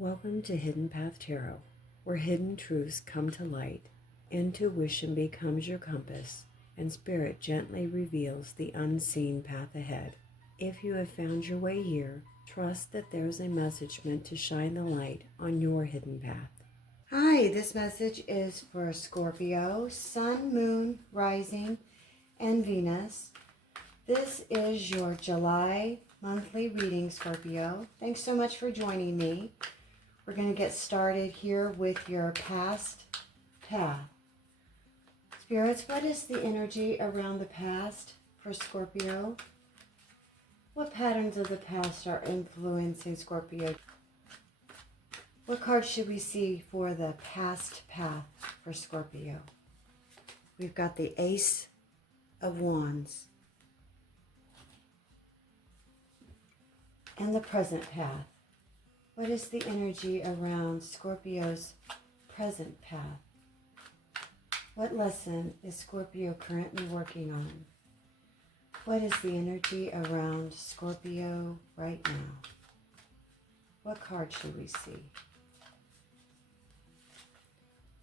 Welcome to Hidden Path Tarot, where hidden truths come to light, intuition becomes your compass, and spirit gently reveals the unseen path ahead. If you have found your way here, trust that there's a message meant to shine the light on your hidden path. Hi, this message is for Scorpio, Sun, Moon, Rising, and Venus. This is your July monthly reading, Scorpio. Thanks so much for joining me. We're going to get started here with your past path. Spirits, what is the energy around the past for Scorpio? What patterns of the past are influencing Scorpio? What cards should we see for the past path for Scorpio? We've got the Ace of Wands and the present path. What is the energy around Scorpio's present path? What lesson is Scorpio currently working on? What is the energy around Scorpio right now? What card should we see?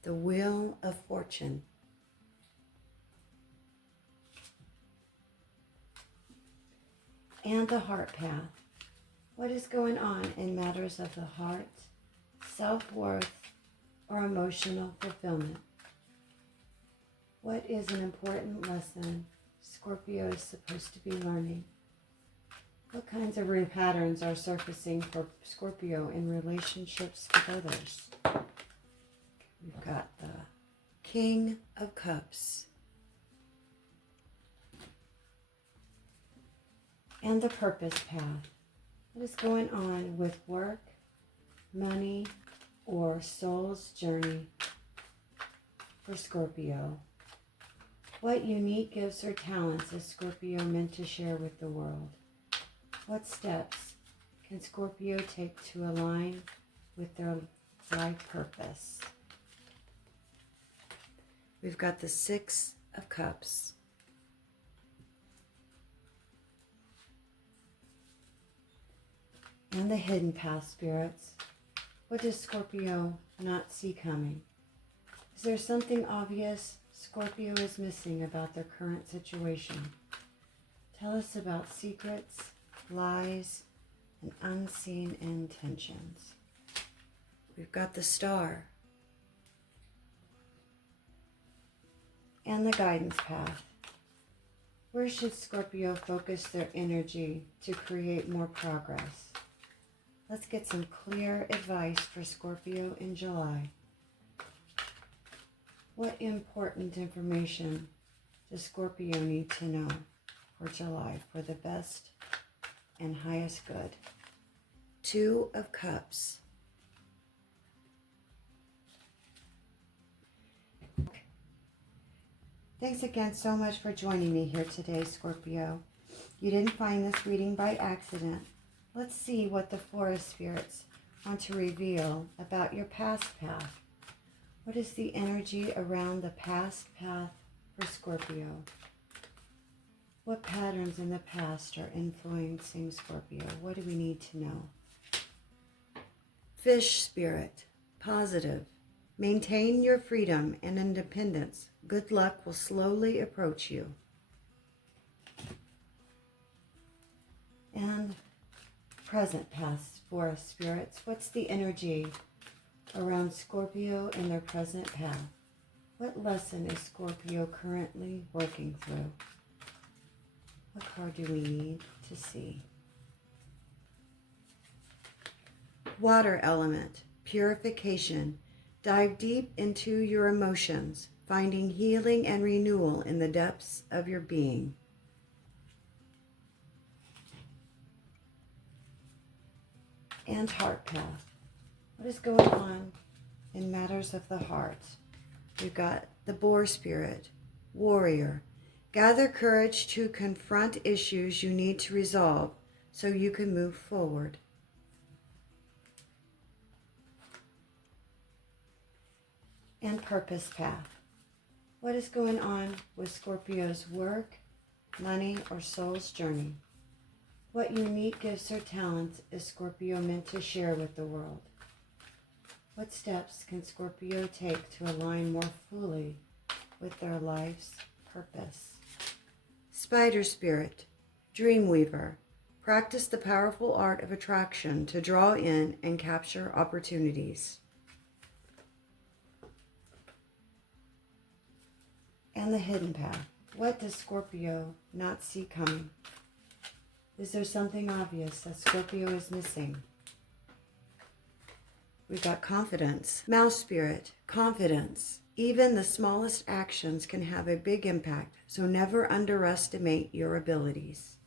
The Wheel of Fortune. And the Heart Path. What is going on in matters of the heart, self-worth, or emotional fulfillment? What is an important lesson Scorpio is supposed to be learning? What kinds of patterns are surfacing for Scorpio in relationships with others? We've got the King of Cups and the Purpose Path. What is going on with work, money, or soul's journey for Scorpio? What unique gifts or talents is Scorpio meant to share with the world? What steps can Scorpio take to align with their life purpose? We've got the Six of Cups. And the hidden path, spirits. What does Scorpio not see coming? Is there something obvious Scorpio is missing about their current situation? Tell us about secrets, lies, and unseen intentions. We've got the Star and the Guidance Path. Where should Scorpio focus their energy to create more progress? Let's get some clear advice for Scorpio in July. What important information does Scorpio need to know for July for the best and highest good? Two of Cups. Thanks again so much for joining me here today, Scorpio. You didn't find this reading by accident. Let's see what the forest spirits want to reveal about your past path. What is the energy around the past path for Scorpio? What patterns in the past are influencing Scorpio? What do we need to know? Fish spirit, positive. Maintain your freedom and independence. Good luck will slowly approach you. And present path for spirits. What's the energy around Scorpio in their present path? What lesson is Scorpio currently working through? What card do we need to see? Water element, purification. Dive deep into your emotions, finding healing and renewal in the depths of your being. And Heart Path. What is going on in matters of the heart? We've got the Boar Spirit, Warrior. Gather courage to confront issues you need to resolve so you can move forward. And Purpose Path. What is going on with Scorpio's work, money, or soul's journey? What unique gifts or talents is Scorpio meant to share with the world? What steps can Scorpio take to align more fully with their life's purpose? Spider Spirit, Dreamweaver, practice the powerful art of attraction to draw in and capture opportunities. And the Hidden Path. What does Scorpio not see coming? Is there something obvious that Scorpio is missing? We've got Confidence. Mouse Spirit, confidence. Even the smallest actions can have a big impact, so never underestimate your abilities.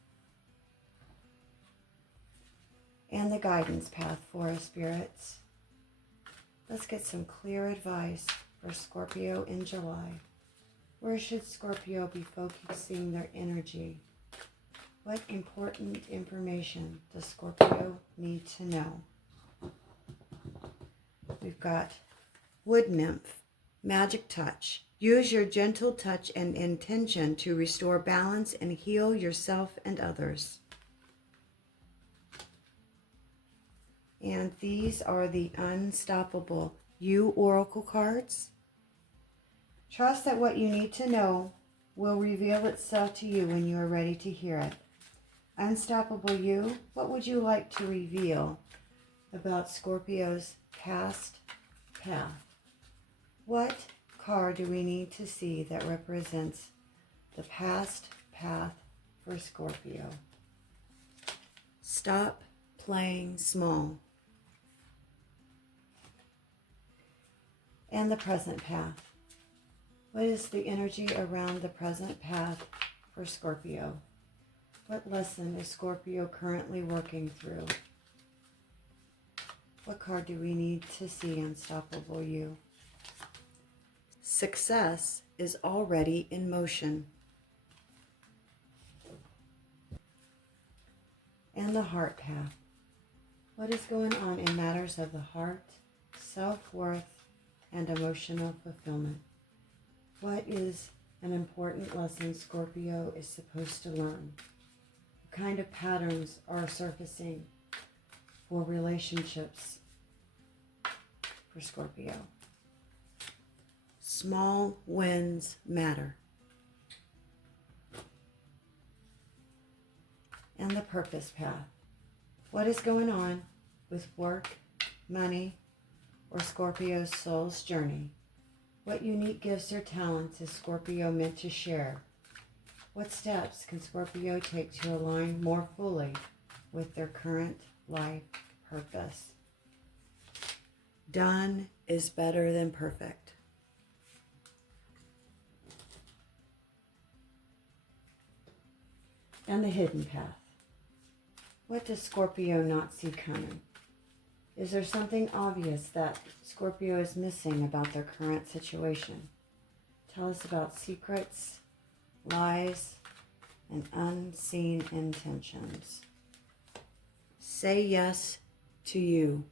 And the Guidance Path, Forest Spirits. Let's get some clear advice for Scorpio in July. Where should Scorpio be focusing their energy? What important information does Scorpio need to know? We've got Wood Nymph, Magic Touch. Use your gentle touch and intention to restore balance and heal yourself and others. And these are the Unstoppable You Oracle cards. Trust that what you need to know will reveal itself to you when you are ready to hear it. Unstoppable You, what would you like to reveal about Scorpio's past path? What card do we need to see that represents the past path for Scorpio? Stop playing small. And the present path. What is the energy around the present path for Scorpio? What lesson is Scorpio currently working through? What card do we need to see, Unstoppable You? Success is already in motion. And the heart path. What is going on in matters of the heart, self-worth, and emotional fulfillment? What is an important lesson Scorpio is supposed to learn? What kind of patterns are surfacing for relationships for Scorpio? Small wins matter. And the purpose path. What is going on with work, money, or Scorpio's soul's journey? What unique gifts or talents is Scorpio meant to share? What steps can Scorpio take to align more fully with their current life purpose? Done is better than perfect. And the hidden path. What does Scorpio not see coming? Is there something obvious that Scorpio is missing about their current situation? Tell us about secrets, lies, and unseen intentions. Say yes to you.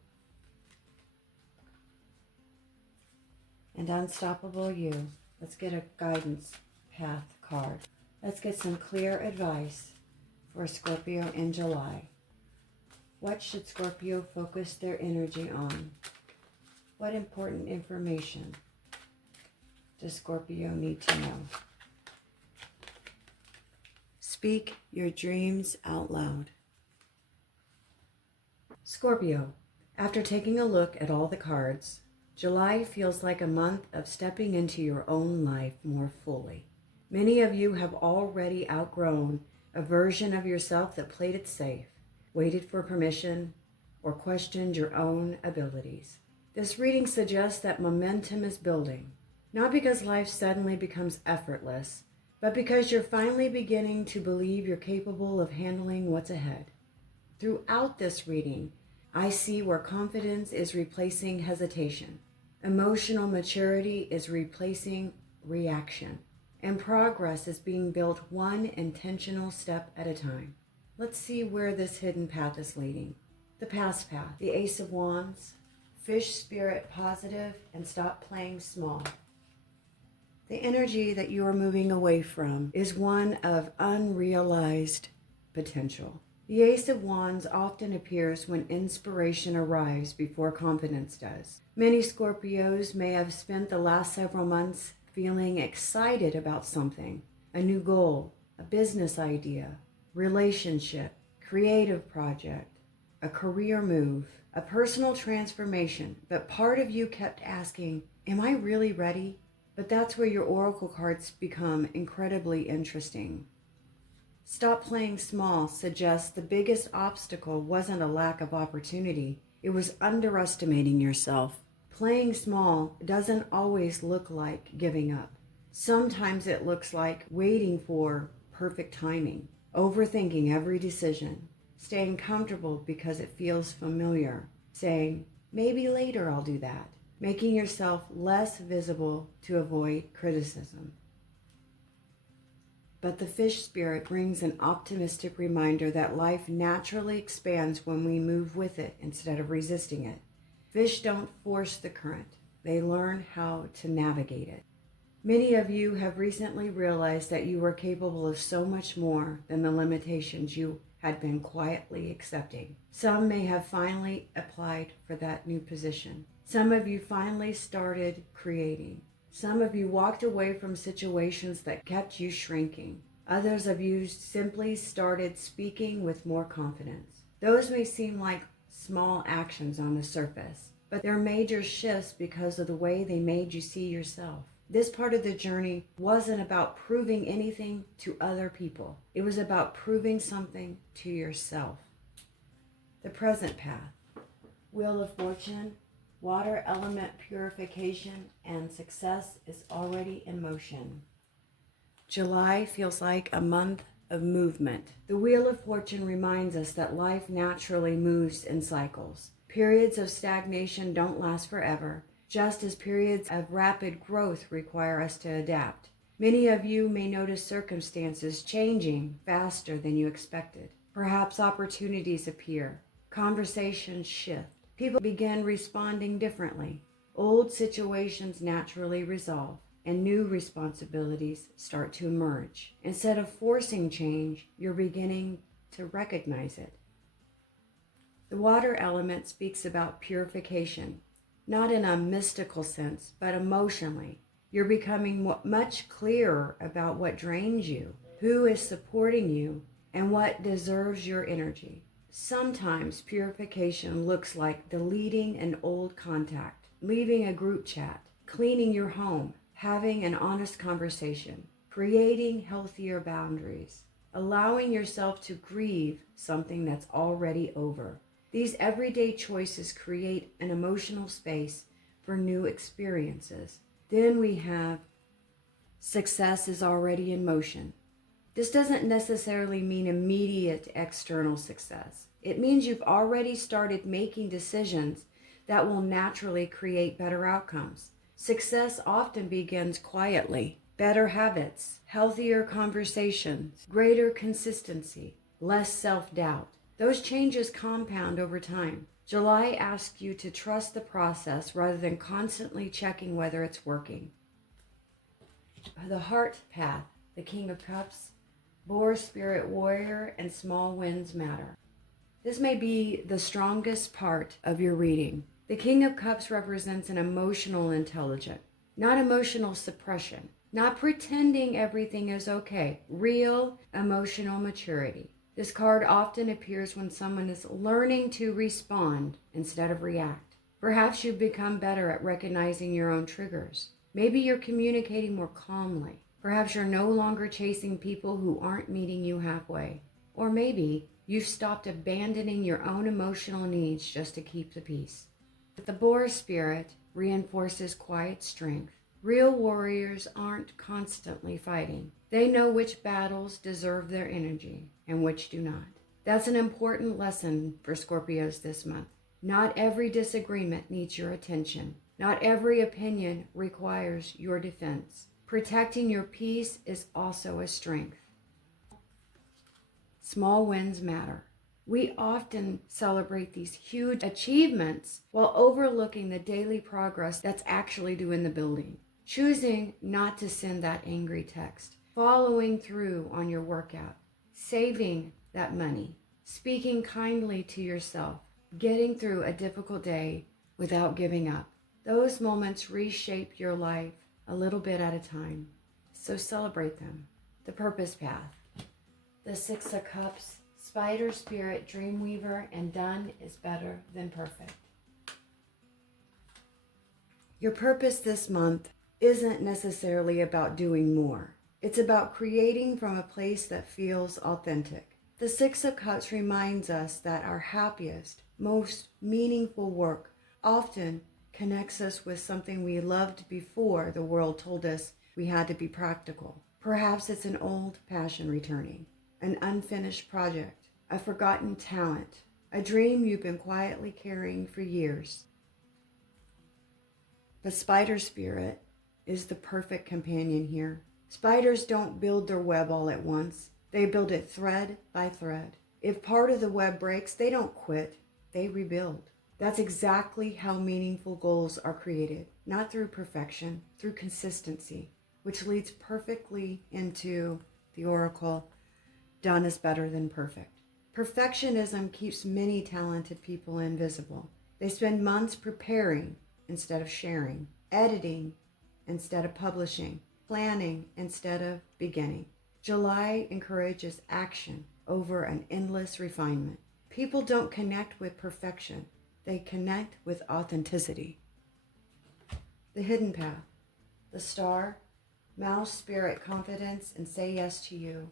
And Unstoppable You. Let's get a guidance path card. Let's get some clear advice for Scorpio in July. What should Scorpio focus their energy on? What important information does Scorpio need to know? Speak your dreams out loud. Scorpio, after taking a look at all the cards, July feels like a month of stepping into your own life more fully. Many of you have already outgrown a version of yourself that played it safe, waited for permission, or questioned your own abilities. This reading suggests that momentum is building, not because life suddenly becomes effortless, but because you're finally beginning to believe you're capable of handling what's ahead. Throughout this reading, I see where confidence is replacing hesitation, emotional maturity is replacing reaction, and progress is being built one intentional step at a time. Let's see where this hidden path is leading. The past path, the Ace of Wands, fish spirit positive, and stop playing small. The energy that you are moving away from is one of unrealized potential. The Ace of Wands often appears when inspiration arrives before confidence does. Many Scorpios may have spent the last several months feeling excited about something, a new goal, a business idea, relationship, creative project, a career move, a personal transformation, but part of you kept asking, am I really ready? But that's where your oracle cards become incredibly interesting. Stop playing small suggests the biggest obstacle wasn't a lack of opportunity, it was underestimating yourself. Playing small doesn't always look like giving up. Sometimes it looks like waiting for perfect timing, overthinking every decision, staying comfortable because it feels familiar, saying, maybe later I'll do that, making yourself less visible to avoid criticism. But the fish spirit brings an optimistic reminder that life naturally expands when we move with it instead of resisting it. Fish don't force the current. They learn how to navigate it. Many of you have recently realized that you are capable of so much more than the limitations you had been quietly accepting. Some may have finally applied for that new position. Some of you finally started creating. Some of you walked away from situations that kept you shrinking. Others of you simply started speaking with more confidence. Those may seem like small actions on the surface, but they're major shifts because of the way they made you see yourself. This part of the journey wasn't about proving anything to other people. It was about proving something to yourself. The present path. Wheel of Fortune, water element purification, and success is already in motion. July feels like a month of movement. The Wheel of Fortune reminds us that life naturally moves in cycles. Periods of stagnation don't last forever, just as periods of rapid growth require us to adapt. Many of you may notice circumstances changing faster than you expected. Perhaps opportunities appear, conversations shift, people begin responding differently, old situations naturally resolve, and new responsibilities start to emerge. Instead of forcing change, you're beginning to recognize it. The water element speaks about purification, not in a mystical sense, but emotionally. You're becoming much clearer about what drains you, who is supporting you, and what deserves your energy. Sometimes purification looks like deleting an old contact, leaving a group chat, cleaning your home, having an honest conversation, creating healthier boundaries, allowing yourself to grieve something that's already over. These everyday choices create an emotional space for new experiences. Then we have success is already in motion. This doesn't necessarily mean immediate external success. It means you've already started making decisions that will naturally create better outcomes. Success often begins quietly. Better habits, healthier conversations, greater consistency, less self-doubt. Those changes compound over time. July asks you to trust the process rather than constantly checking whether it's working. The heart path, the King of Cups, Boar, Spirit Warrior, and Small Winds Matter. This may be the strongest part of your reading. The King of Cups represents an emotional intelligence, not emotional suppression, not pretending everything is okay, real emotional maturity. This card often appears when someone is learning to respond instead of react. Perhaps you've become better at recognizing your own triggers. Maybe you're communicating more calmly. Perhaps you're no longer chasing people who aren't meeting you halfway. Or maybe you've stopped abandoning your own emotional needs just to keep the peace. The Boar spirit reinforces quiet strength. Real warriors aren't constantly fighting. They know which battles deserve their energy and which do not. That's an important lesson for Scorpios this month. Not every disagreement needs your attention. Not every opinion requires your defense. Protecting your peace is also a strength. Small wins matter. We often celebrate these huge achievements while overlooking the daily progress that's actually doing the building. Choosing not to send that angry text, following through on your workout, saving that money, speaking kindly to yourself, getting through a difficult day without giving up. Those moments reshape your life a little bit at a time, so celebrate them. The purpose path. The Six of Cups, Spider Spirit, Dreamweaver, and done is better than perfect. Your purpose this month isn't necessarily about doing more. It's about creating from a place that feels authentic. The Six of Cups reminds us that our happiest, most meaningful work often connects us with something we loved before the world told us we had to be practical. Perhaps it's an old passion returning, an unfinished project, a forgotten talent, a dream you've been quietly carrying for years. The spider spirit is the perfect companion here. Spiders don't build their web all at once. They build it thread by thread. If part of the web breaks, they don't quit, they rebuild. That's exactly how meaningful goals are created, not through perfection, through consistency, which leads perfectly into the oracle, done is better than perfect. Perfectionism keeps many talented people invisible. They spend months preparing instead of sharing, editing instead of publishing, planning instead of beginning. July encourages action over an endless refinement. People don't connect with perfection. They connect with authenticity. The hidden path. The star, mouse, spirit, confidence, and say yes to you.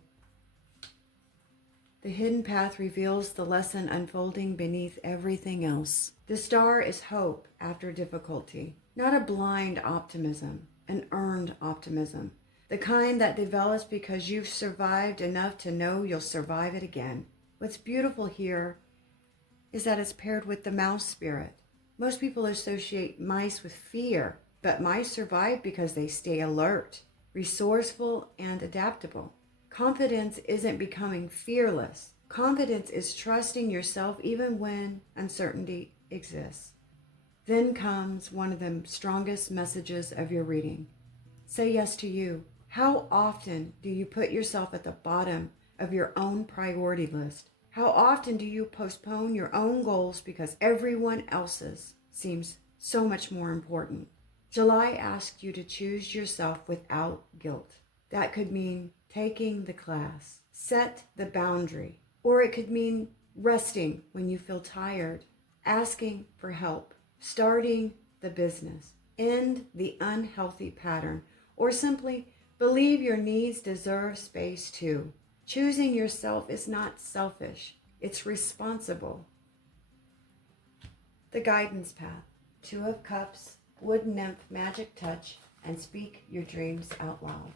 The hidden path reveals the lesson unfolding beneath everything else. The star is hope after difficulty, not a blind optimism, an earned optimism, the kind that develops because you've survived enough to know you'll survive it again. What's beautiful here is that it's paired with the mouse spirit. Most people associate mice with fear, but mice survive because they stay alert, resourceful, and adaptable. Confidence isn't becoming fearless. Confidence is trusting yourself even when uncertainty exists. Then comes one of the strongest messages of your reading. Say yes to you. How often do you put yourself at the bottom of your own priority list? How often do you postpone your own goals because everyone else's seems so much more important? July asks you to choose yourself without guilt. That could mean taking the class, set the boundary, or it could mean resting when you feel tired, asking for help, starting the business, end the unhealthy pattern, or simply believe your needs deserve space too. Choosing yourself is not selfish, it's responsible. The guidance path. Two of Cups, Wood Nymph, Magic Touch, and Speak Your Dreams Out Loud.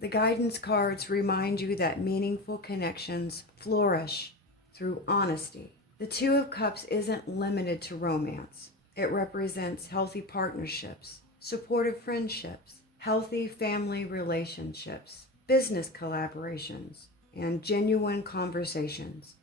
The guidance cards remind you that meaningful connections flourish through honesty. The Two of Cups isn't limited to romance. It represents healthy partnerships, supportive friendships, healthy family relationships, business collaborations, and genuine conversations.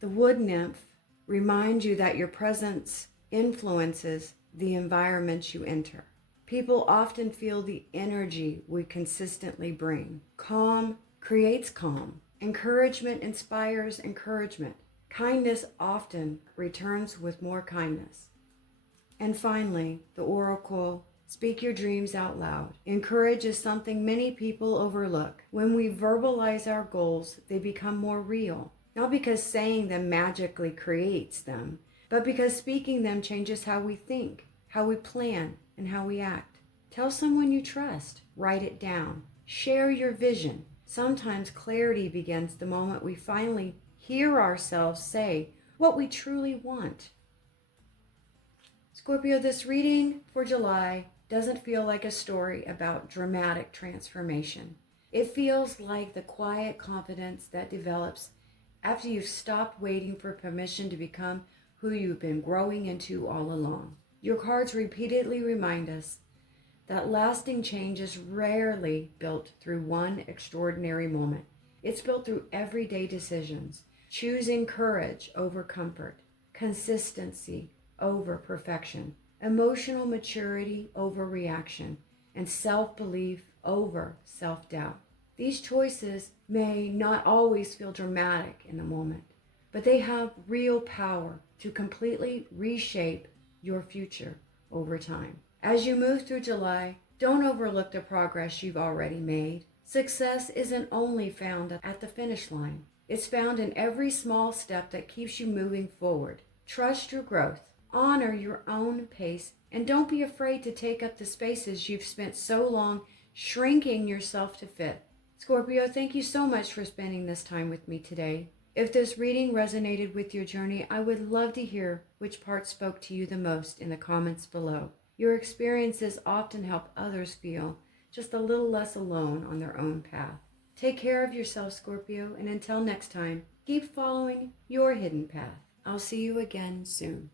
The Wood Nymph reminds you that your presence influences the environment you enter. People often feel the energy we consistently bring. Calm creates calm. Encouragement inspires encouragement. Kindness often returns with more kindness. And finally, the oracle, Speak Your Dreams Out Loud. Encourage is something many people overlook. When we verbalize our goals, they become more real. Not because saying them magically creates them, but because speaking them changes how we think, how we plan, and how we act. Tell someone you trust. Write it down. Share your vision. Sometimes clarity begins the moment we finally hear ourselves say what we truly want. Scorpio, this reading for July doesn't feel like a story about dramatic transformation. It feels like the quiet confidence that develops after you've stopped waiting for permission to become who you've been growing into all along. Your cards repeatedly remind us that lasting change is rarely built through one extraordinary moment. It's built through everyday decisions, choosing courage over comfort, consistency over perfection, emotional maturity over reaction, and self-belief over self-doubt. These choices may not always feel dramatic in the moment, but they have real power to completely reshape your future over time. As you move through July, don't overlook the progress you've already made. Success isn't only found at the finish line. It's found in every small step that keeps you moving forward. Trust your growth, honor your own pace, and don't be afraid to take up the spaces you've spent so long shrinking yourself to fit. Scorpio, thank you so much for spending this time with me today. If this reading resonated with your journey, I would love to hear which part spoke to you the most in the comments below. Your experiences often help others feel just a little less alone on their own path. Take care of yourself, Scorpio, and until next time, keep following your hidden path. I'll see you again soon.